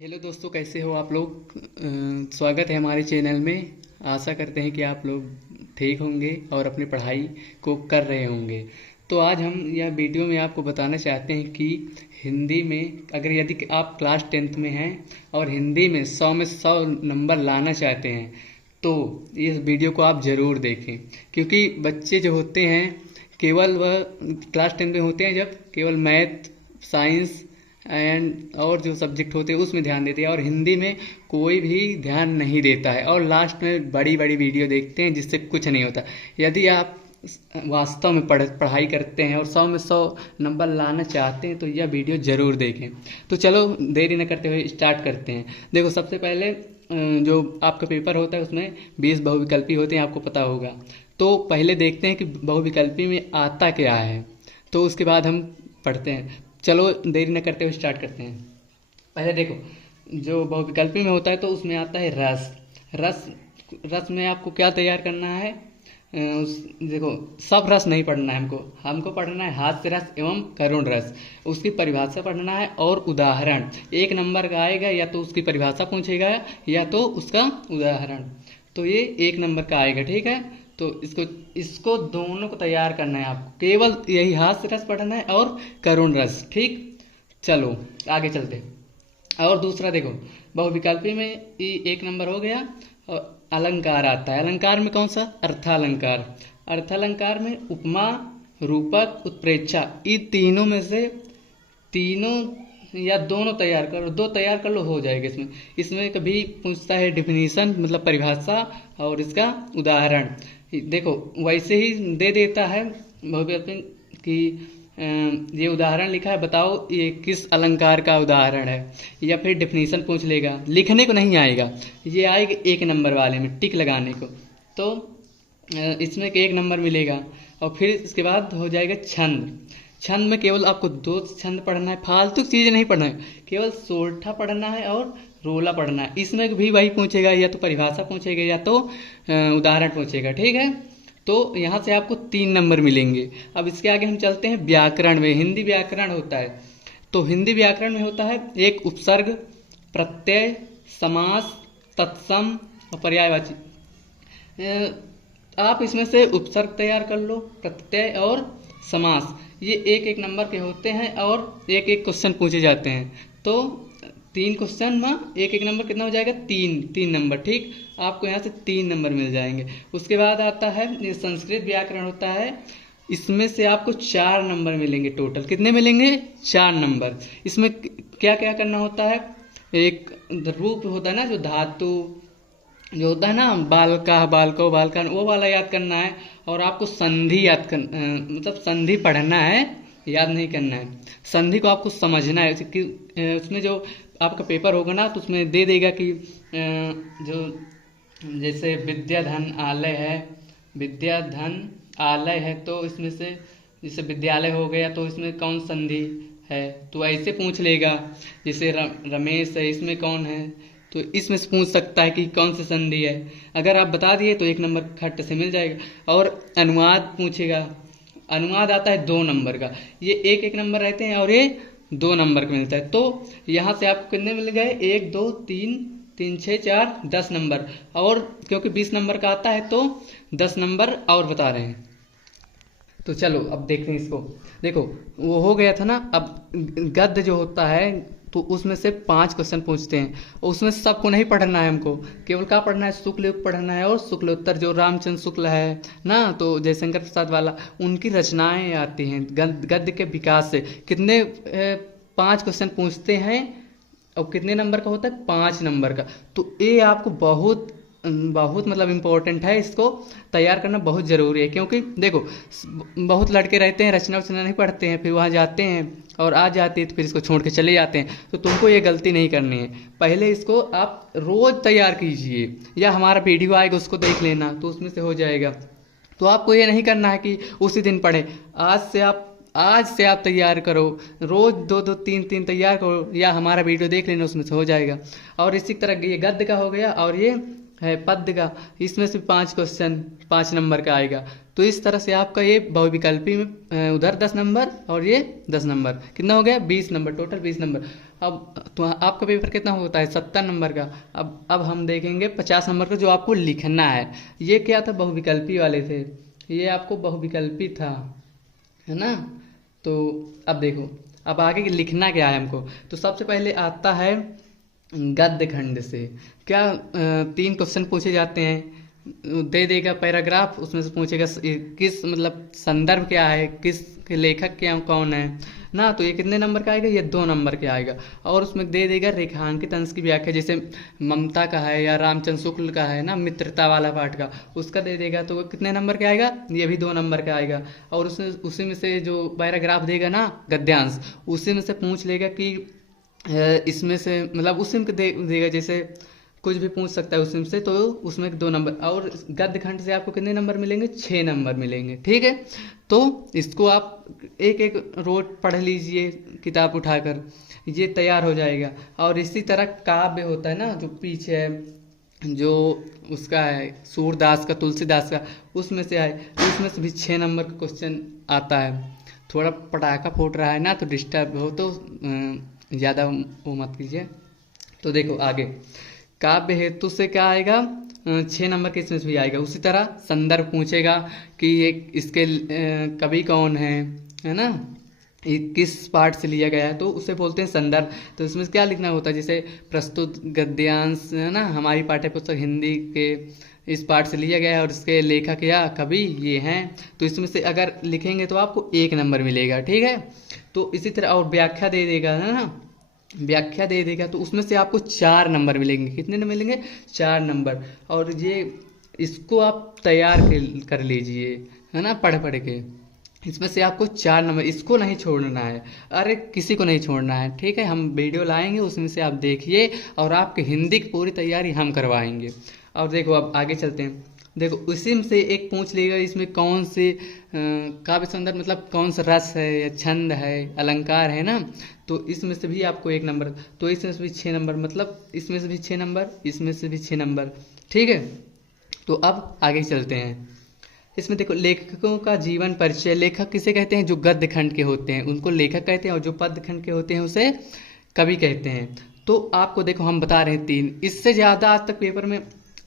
Hello दोस्तों, कैसे हो आप लोग। स्वागत है हमारे चैनल में। आशा करते हैं कि आप लोग ठीक होंगे और अपनी पढ़ाई को कर रहे होंगे। तो आज हम यह वीडियो में आपको बताना चाहते हैं कि हिंदी में अगर यदि आप क्लास 10th में हैं और हिंदी में 100 में 100 नंबर लाना चाहते हैं तो इस वीडियो को आप ज़रूर देखें, क्योंकि बच्चे जो होते हैं केवल वह क्लास 10 में होते हैं जब केवल मैथ, साइंस एंड और जो सब्जेक्ट होते हैं उसमें ध्यान देते हैं और हिंदी में कोई भी ध्यान नहीं देता है और लास्ट में बड़ी बड़ी वीडियो देखते हैं जिससे कुछ नहीं होता। यदि आप वास्तव में पढ़ाई करते हैं और 100 में 100 नंबर लाना चाहते हैं तो यह वीडियो ज़रूर देखें। तो चलो देरी न करते हुए स्टार्ट करते हैं। देखो, सबसे पहले जो आपका पेपर होता है उसमें 20 बहुविकल्पी होते हैं, आपको पता होगा। तो पहले देखते हैं कि बहुविकल्पी में आता क्या है, तो उसके बाद हम पढ़ते हैं। चलो देरी न करते हुए स्टार्ट करते हैं। पहले देखो, जो बहुविकल्पी में होता है तो उसमें आता है रस। रस रस में आपको क्या तैयार करना है। देखो, सब रस नहीं पढ़ना है हमको पढ़ना है हास्य रस एवं करुण रस। उसकी परिभाषा पढ़ना है और उदाहरण 1 नंबर का आएगा, या तो उसकी परिभाषा पूछेगा या तो उसका उदाहरण। तो ये 1 नंबर का आएगा, ठीक है। तो इसको इसको दोनों को तैयार करना है आपको। केवल यही हास्य रस पढ़ना है और करुण रस, ठीक। चलो आगे चलते हैं। और दूसरा देखो, बहुविकल्पी में 1 नंबर हो गया। और अलंकार आता है। अलंकार में कौन सा? अर्थालंकार। अर्थालंकार में उपमा, रूपक, उत्प्रेक्षा, इन तीनों में से तीनों या दोनों तैयार करो, 2 तैयार कर लो, हो जाएगा। इसमें कभी पूछता है डिफिनीशन मतलब परिभाषा और इसका उदाहरण। देखो, वैसे ही दे देता है बहुविकल्पी कि ये उदाहरण लिखा है, बताओ ये किस अलंकार का उदाहरण है, या फिर डिफिनीशन पूछ लेगा। लिखने को नहीं आएगा, ये आएगा 1 नंबर वाले में टिक लगाने को। तो इसमें 1 नंबर मिलेगा। और फिर इसके बाद हो जाएगा छंद। छंद में केवल आपको 2 छंद पढ़ना है, फालतू चीज़ें नहीं पढ़ना है, केवल सोरठा पढ़ना है और रोला पढ़ना है। इसमें भी वही पूछेगा, या तो परिभाषा पूछेगा या तो उदाहरण पूछेगा, ठीक है। तो यहाँ से आपको 3 नंबर मिलेंगे। अब इसके आगे हम चलते हैं व्याकरण में। हिंदी व्याकरण होता है, तो हिंदी व्याकरण में होता है एक उपसर्ग, प्रत्यय, समास, तत्सम और पर्यायवाची। आप इसमें से उपसर्ग तैयार कर लो, प्रत्यय और समास। ये 1-1 नंबर के होते हैं और 1-1 क्वेश्चन पूछे जाते हैं। तो 3 क्वेश्चन में 1-1 नंबर कितना हो जाएगा? 3 नंबर, ठीक। आपको यहाँ से 3 नंबर मिल जाएंगे। उसके बाद आता है ये संस्कृत व्याकरण होता है। इसमें से आपको 4 नंबर मिलेंगे। टोटल कितने मिलेंगे? 4 नंबर। इसमें क्या क्या करना होता है? एक रूप होता है ना, जो धातु जो होता है ना, बालका बालको बालकन, वो वाला याद करना है। और आपको संधि याद कर मतलब संधि पढ़ना है, याद नहीं करना है। संधि को आपको समझना है कि उसमें जो आपका पेपर होगा ना तो उसमें दे देगा कि जो जैसे विद्याधन आलय है, विद्याधन आलय है, तो इसमें से जैसे विद्यालय हो गया तो इसमें कौन संधि है, तो ऐसे पूछ लेगा। जैसे रमेश है, इसमें कौन है, तो इसमें से पूछ सकता है कि कौन सी संधि है। अगर आप बता दिए तो 1 नंबर खट से मिल जाएगा। और अनुवाद पूछेगा। अनुवाद आता है 2 नंबर का। ये 1-1 नंबर रहते हैं और ये 2 नंबर का मिलता है। तो यहाँ से आपको कितने मिल गए? 1 2 3 3 6 4 10 नंबर। और क्योंकि 20 नंबर का आता है तो 10 नंबर और बता रहे हैं। तो चलो अब देखते हैं इसको। देखो, वो हो गया था ना। अब गद्य जो होता है तो उसमें से 5 क्वेश्चन पूछते हैं। और उसमें सबको नहीं पढ़ना है, हमको केवल क्या पढ़ना है? शुक्ल युग पढ़ना है और शुक्लोत्तर जो रामचंद्र शुक्ल है ना, तो जयशंकर प्रसाद वाला, उनकी रचनाएं आती हैं गद्य के विकास से। कितने 5 क्वेश्चन पूछते हैं। और कितने नंबर का होता है? 5 नंबर का। तो ये आपको बहुत बहुत मतलब इम्पोर्टेंट है। इसको तैयार करना बहुत ज़रूरी है, क्योंकि देखो बहुत लड़के रहते हैं रचना वचना नहीं पढ़ते हैं, फिर वहाँ जाते हैं और आ जाते हैं तो फिर इसको छोड़ के चले जाते हैं। तो तुमको ये गलती नहीं करनी है। पहले इसको आप रोज़ तैयार कीजिए, या हमारा वीडियो आएगा उसको देख लेना, तो उसमें से हो जाएगा। तो आपको ये नहीं करना है कि उसी दिन पढ़े। आज से आप तैयार करो, रोज़ 2-2 3-3 तैयार करो, या हमारा वीडियो देख लेना, उसमें से हो जाएगा। और इसी तरह ये गद्य का हो गया और ये है पद्य का। इसमें से 5 क्वेश्चन 5 नंबर का आएगा। तो इस तरह से आपका ये बहुविकल्पी में उधर 10 नंबर और ये 10 नंबर, कितना हो गया? 20 नंबर, टोटल 20 नंबर। तो आपका पेपर कितना होता है 70 नंबर का। अब हम देखेंगे 50 नंबर का जो आपको लिखना है। ये क्या था, बहुविकल्पी वाले थे, ये आपको बहुविकल्पी था, है ना। तो अब देखो, अब आगे लिखना क्या है हमको। तो सबसे पहले आता है गद्य खंड से। क्या 3 क्वेश्चन पूछे जाते हैं, दे देगा पैराग्राफ, उसमें से पूछेगा किस मतलब संदर्भ क्या है, किस लेखक क्या कौन है ना। तो ये कितने नंबर का आएगा, ये 2 नंबर के आएगा। और उसमें दे देगा रेखांकित अंश की व्याख्या, जैसे ममता का है या रामचंद्र शुक्ल का है ना, मित्रता वाला पाठ का, उसका दे देगा तो वो कितने नंबर का आएगा, ये भी 2 नंबर का आएगा। और उसमें उसी में से जो पैराग्राफ देगा ना गद्यांश, उसी में से पूछ लेगा कि इसमें से मतलब उसी में देगा, जैसे कुछ भी पूछ सकता है उसमें से, तो उसमें 2 नंबर। और गद्य खंड से आपको कितने नंबर मिलेंगे, 6 नंबर मिलेंगे, ठीक है। तो इसको आप एक एक रोज पढ़ लीजिए किताब उठाकर, ये तैयार हो जाएगा। और इसी तरह काव्य होता है ना, जो पीछे है, जो उसका है सूरदास का, तुलसीदास का, उसमें से आए, उसमें से भी 6 नंबर का क्वेश्चन आता है। थोड़ा पटाखा फूट रहा है ना, तो डिस्टर्ब हो तो ज़्यादा वो मत कीजिए। तो देखो आगे, काव्य हेतु से क्या आएगा, 6 नंबर के इसमें से भी आएगा। उसी तरह संदर्भ पूछेगा कि ये इसके कवि कौन है ना, ये किस पाठ से लिया गया है, तो उसे बोलते हैं संदर्भ। तो इसमें क्या लिखना होता है, जैसे प्रस्तुत गद्यांश है ना, हमारी पाठ्य पुस्तक हिंदी के इस पाठ से लिया गया है और इसके लेखक या कवि ये हैं। तो इसमें से अगर लिखेंगे तो आपको 1 नंबर मिलेगा, ठीक है। तो इसी तरह और व्याख्या दे देगा, है ना, व्याख्या दे देगा, तो उसमें से आपको 4 नंबर मिलेंगे। कितने नंबर मिलेंगे, 4 नंबर। और ये इसको आप तैयार कर लीजिए, है ना, पढ़ पढ़ के। इसमें से आपको 4 नंबर, इसको नहीं छोड़ना है, अरे किसी को नहीं छोड़ना है, ठीक है। हम वीडियो लाएंगे, उसमें से आप देखिए, और आपकी हिंदी की पूरी तैयारी हम करवाएंगे। और देखो अब आगे चलते हैं। देखो उसी में से एक पूछ लेगा, इसमें कौन से काव्य संदर्भ मतलब कौन सा रस है या छंद है, अलंकार है ना, तो इसमें से भी आपको 1 नंबर। तो इसमें से भी 6 नंबर, मतलब इसमें से भी 6 नंबर, इसमें से भी 6 नंबर, ठीक है। तो अब आगे चलते हैं। इसमें देखो लेखकों का जीवन परिचय। लेखक किसे कहते हैं, जो गद्य खंड के होते हैं उनको लेखक कहते हैं, और जो पद्य खंड के होते हैं उसे कवि कहते हैं। तो आपको देखो हम बता रहे हैं 3, इससे ज़्यादा आज तक पेपर में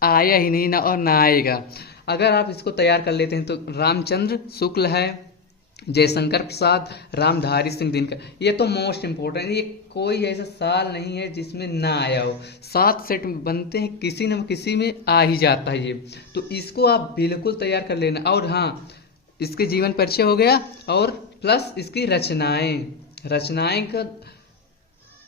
आया ही नहीं ना, और ना आएगा। अगर आप इसको तैयार कर लेते हैं तो रामचंद्र शुक्ल है, जयशंकर प्रसाद, रामधारी सिंह दिनकर, ये तो मोस्ट इम्पोर्टेंट। ये कोई ऐसा साल नहीं है जिसमें ना आया हो, 7 सेट बनते हैं, किसी न किसी में आ ही जाता है ये। तो इसको आप बिल्कुल तैयार कर लेना। और हाँ, इसके जीवन परिचय हो गया, और प्लस इसकी रचनाएं का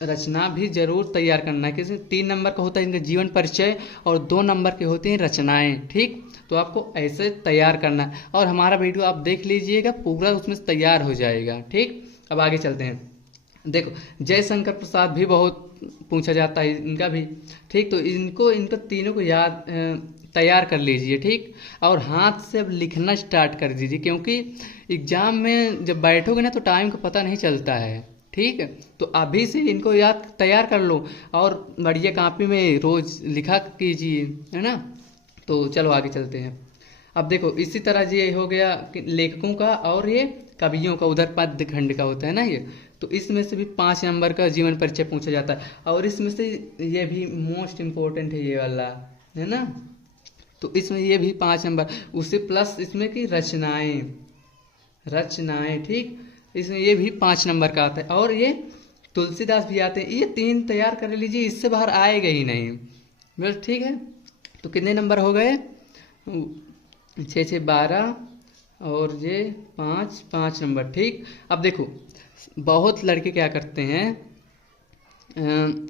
रचना भी जरूर तैयार करना है। किसी 3 नंबर का होता है इनका जीवन परिचय, और 2 नंबर के होते हैं रचनाएं, ठीक। तो आपको ऐसे तैयार करना है, और हमारा वीडियो आप देख लीजिएगा पूरा, उसमें से तैयार हो जाएगा, ठीक। अब आगे चलते हैं। देखो जयशंकर प्रसाद भी बहुत पूछा जाता है इनका भी, ठीक। तो इनको तीनों को याद तैयार कर लीजिए, ठीक। और हाथ से अब लिखना स्टार्ट कर दीजिए, क्योंकि एग्जाम में जब बैठोगे ना तो टाइम का पता नहीं चलता है, ठीक है। तो अभी से इनको याद तैयार कर लो, और बढ़िया कॉपी में रोज लिखा कीजिए, है ना। तो चलो आगे चलते हैं। अब देखो इसी तरह ये हो गया लेखकों का, और ये कवियों का, उधर पद्य खंड का होता है ना ये। तो इसमें से भी 5 नंबर का जीवन परिचय पूछा जाता है, और इसमें से ये भी मोस्ट इम्पोर्टेंट है ये वाला, है ना। तो इसमें ये भी 5 नंबर, उससे प्लस इसमें की रचनाएं, ठीक। इसमें ये भी 5 नंबर का आता है, और ये तुलसीदास भी आते हैं। ये 3 तैयार कर लीजिए, इससे बाहर आएगा ही नहीं, बस, ठीक है। तो कितने नंबर हो गए, 6 6 12, और ये 5 नंबर, ठीक। अब देखो बहुत लड़के क्या करते हैं,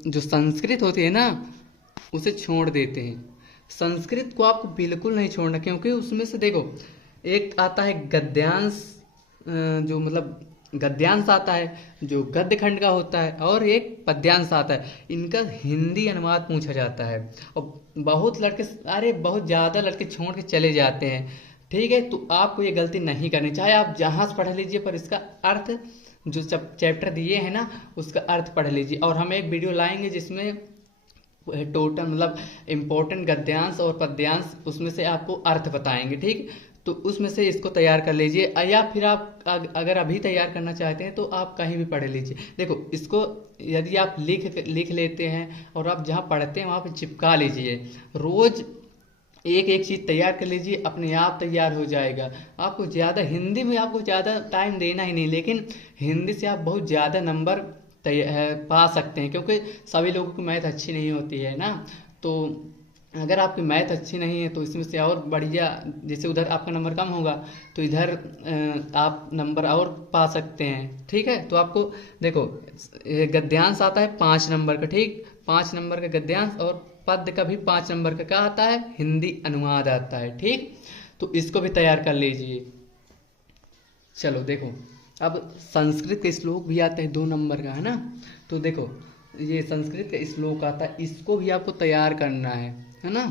जो संस्कृत होती है ना उसे छोड़ देते हैं। संस्कृत को आपको बिल्कुल नहीं छोड़ना, क्योंकि उसमें से देखो एक आता है गद्यांश, जो मतलब गद्यांश आता है जो गद्य खंड का होता है, और एक पद्यांश आता है, इनका हिंदी अनुवाद पूछा जाता है। और बहुत लड़के, अरे बहुत ज़्यादा लड़के छोड़ के चले जाते हैं, ठीक है। तो आपको ये गलती नहीं करनी, चाहे आप जहाँ से पढ़ लीजिए, पर इसका अर्थ जो चैप्टर दिए हैं ना उसका अर्थ पढ़ लीजिए। और हम एक वीडियो लाएंगे जिसमें टोटल मतलब इम्पोर्टेंट गद्यांश और पद्यांश, उसमें से आपको अर्थ बताएंगे, ठीक। तो उसमें से इसको तैयार कर लीजिए, या फिर आप अगर अभी तैयार करना चाहते हैं तो आप कहीं भी पढ़ लीजिए। देखो इसको यदि आप लिख लेते हैं और आप जहाँ पढ़ते हैं वहाँ पे चिपका लीजिए, रोज एक एक चीज़ तैयार कर लीजिए, अपने आप तैयार हो जाएगा। आपको ज़्यादा हिंदी में आपको ज़्यादा टाइम देना ही नहीं, लेकिन हिंदी से आप बहुत ज़्यादा नंबर पा सकते हैं, क्योंकि सभी लोगों की मैथ अच्छी नहीं होती है ना। तो अगर आपकी मैथ अच्छी नहीं है तो इसमें से और बढ़िया, जैसे उधर आपका नंबर कम होगा तो इधर आप नंबर और पा सकते हैं। ठीक है, तो आपको देखो गद्यांश आता है 5 नंबर का, ठीक, 5 नंबर का गद्यांश, और पद्य का भी 5 नंबर का क्या आता है, हिंदी अनुवाद आता है। ठीक, तो इसको भी तैयार कर लीजिए। चलो देखो, अब संस्कृत के श्लोक भी आता है 2 नंबर का, है ना। तो देखो ये संस्कृत का श्लोक आता है, इसको भी आपको तैयार करना है ना।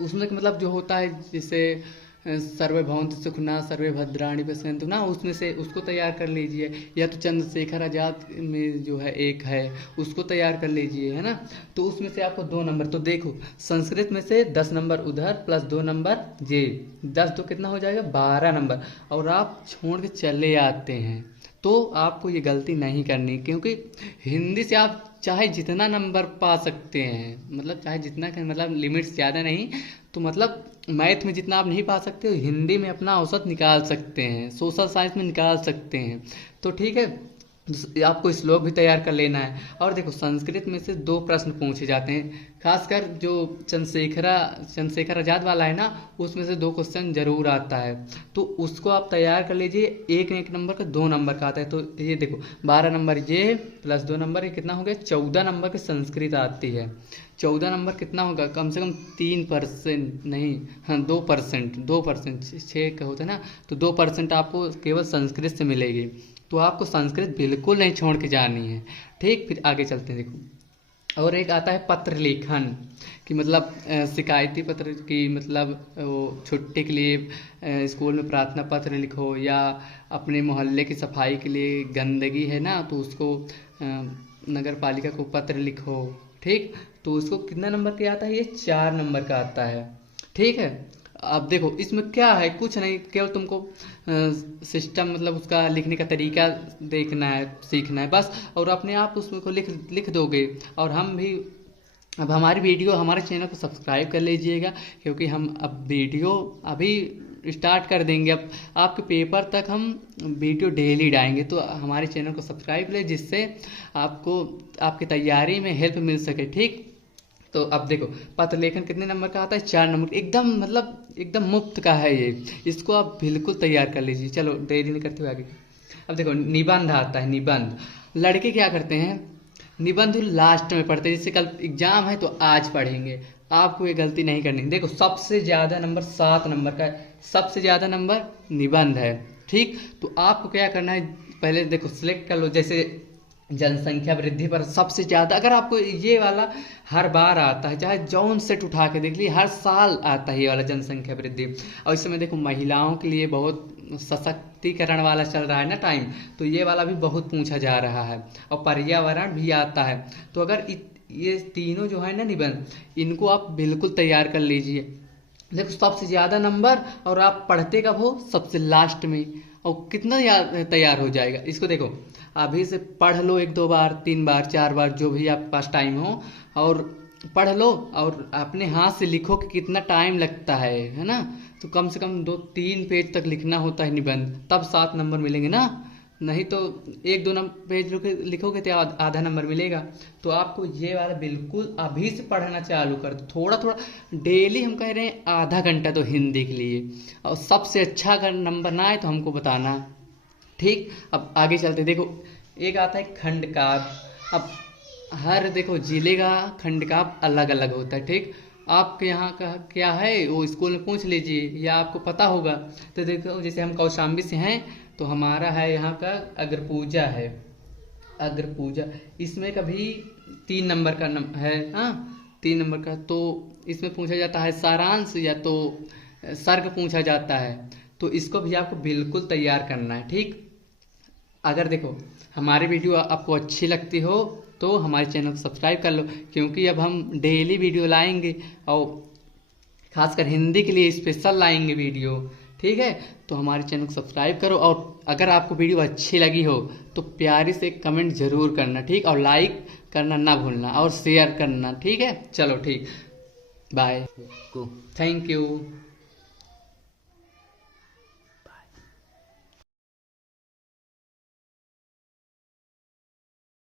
उसमें मतलब जो होता है जैसे सर्वे भवन्तु सुखिनः सर्वे भद्राणि पश्यन्तु ना, उसमें से उसको तैयार कर लीजिए, या तो चंद्रशेखर आजाद में जो है एक है उसको तैयार कर लीजिए, है ना। तो उसमें से आपको 2 नंबर, तो देखो संस्कृत में से 10 नंबर उधर प्लस 2 नंबर ये 10 तो कितना हो जाएगा 12 नंबर, और आप छोड़ के चले आते हैं। तो आपको ये गलती नहीं करनी, क्योंकि हिंदी से आप चाहे जितना नंबर पा सकते हैं, मतलब चाहे जितना मतलब लिमिट्स ज़्यादा नहीं, तो मतलब मैथ में जितना आप नहीं पा सकते हो हिंदी में अपना औसत निकाल सकते हैं, सोशल साइंस में निकाल सकते हैं। तो ठीक है, आपको श्लोक भी तैयार कर लेना है। और देखो संस्कृत में से 2 प्रश्न पूछे जाते हैं, खासकर जो चंद्रशेखर आजाद वाला है ना, उसमें से 2 क्वेश्चन जरूर आता है, तो उसको आप तैयार कर लीजिए। एक नंबर का 2 नंबर का आता है, तो ये देखो 12 नंबर ये प्लस 2 नंबर ये कितना हो गया, 14 नंबर की संस्कृत आती है। 14 नंबर कितना होगा, कम से कम 3% नहीं, हाँ 2%, 6 का होता है ना, तो 2% आपको केवल संस्कृत से मिलेगी। तो आपको संस्कृत बिल्कुल नहीं छोड़ के जानी है। ठीक, फिर आगे चलते हैं। देखो और एक आता है पत्र लेखन, कि मतलब शिकायती पत्र की, मतलब वो छुट्टी के लिए स्कूल में प्रार्थना पत्र लिखो, या अपने मोहल्ले की सफाई के लिए गंदगी है ना तो उसको नगर पालिका को पत्र लिखो। ठीक, तो उसको कितना नंबर का आता है, ये 4 नंबर का आता है। ठीक है, अब देखो इसमें क्या है, कुछ नहीं, केवल तुमको सिस्टम मतलब उसका लिखने का तरीका देखना है, सीखना है बस, और अपने आप उसमें को लिख दोगे। और हम भी अब हमारे चैनल को सब्सक्राइब कर लीजिएगा, क्योंकि हम अब वीडियो अभी स्टार्ट कर देंगे। अब आपके पेपर तक हम वीडियो डेली डालेंगे, तो हमारे चैनल को सब्सक्राइब ले, जिससे आपको आपकी तैयारी में हेल्प मिल सके। ठीक, तो अब देखो पत्र लेखन कितने नंबर का आता है, 4 नंबर, एकदम मतलब एकदम मुफ्त का है ये, इसको आप बिल्कुल तैयार कर लीजिए। चलो देरी नहीं करते हुए आगे। अब देखो निबंध आता है, निबंध लड़के क्या करते हैं, निबंध लास्ट में पढ़ते हैं, जैसे कल एग्जाम है तो आज पढ़ेंगे। आपको ये गलती नहीं करनी। देखो सबसे ज़्यादा नंबर 7 नंबर का है, सबसे ज़्यादा नंबर निबंध है। ठीक, तो आपको क्या करना है, पहले देखो सिलेक्ट कर लो, जैसे जनसंख्या वृद्धि पर सबसे ज़्यादा, अगर आपको ये वाला हर बार आता है, चाहे जौन सेट उठा के देख लीजिए, हर साल आता है ये वाला जनसंख्या वृद्धि। और इस समय देखो महिलाओं के लिए बहुत सशक्तिकरण वाला चल रहा है ना टाइम, तो ये वाला भी बहुत पूछा जा रहा है। और पर्यावरण भी आता है। तो अगर ये तीनों जो है ना निबंध, इनको आप बिल्कुल तैयार कर लीजिए। देखो सबसे ज़्यादा नंबर, और आप पढ़ते कब हो, सबसे लास्ट में, और कितना तैयार हो जाएगा। इसको देखो अभी से पढ़ लो, 1-2 बार, 3 बार, 4 बार, जो भी आपके पास टाइम हो, और पढ़ लो और अपने हाथ से लिखो कि कितना टाइम लगता है ना। तो कम से कम 2-3 पेज तक लिखना होता है निबंध, तब 7 नंबर मिलेंगे ना, नहीं तो 1-2 पेज लिखोगे तो आधा नंबर मिलेगा। तो आपको ये वाला बिल्कुल अभी से पढ़ना चालू कर दो, थोड़ा थोड़ा डेली। हम कह रहे हैं आधा घंटा तो हिंदी के लिए, और सबसे अच्छा अगर नंबर ना आए तो हमको बताना। ठीक, अब आगे चलते। देखो एक आता है खंड काव्य। अब हर देखो जिले का खंड काव्य अलग अलग होता है। ठीक, आपके यहाँ का क्या है वो स्कूल में पूछ लीजिए, या आपको पता होगा। तो देखो जैसे हम कौशाम्बी से हैं, तो हमारा है यहाँ का अग्रपूजा है, अग्रपूजा, इसमें कभी 3 नंबर का है, हाँ 3 नंबर का। तो इसमें पूछा जाता है सारांश, या तो सर्ग पूछा जाता है। तो इसको भी आपको बिल्कुल तैयार करना है। ठीक, अगर देखो हमारी वीडियो आपको अच्छी लगती हो तो हमारे चैनल को सब्सक्राइब कर लो, क्योंकि अब हम डेली वीडियो लाएंगे, और खासकर हिंदी के लिए स्पेशल लाएंगे वीडियो। ठीक है, तो हमारे चैनल को सब्सक्राइब करो, और अगर आपको वीडियो अच्छी लगी हो तो प्यारी से कमेंट जरूर करना, ठीक, और लाइक करना ना भूलना और शेयर करना, ठीक है। चलो ठीक, बाय, थैंक यू।